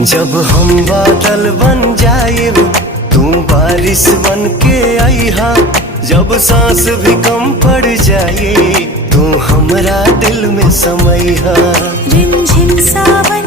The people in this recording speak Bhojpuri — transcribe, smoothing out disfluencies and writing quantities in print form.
जब हम बादल बन जाएब तू बारिश बन के आईहा। जब सांस भी कम पड़ जाए तू हमरा दिल में समैहा। रिमझिम सावन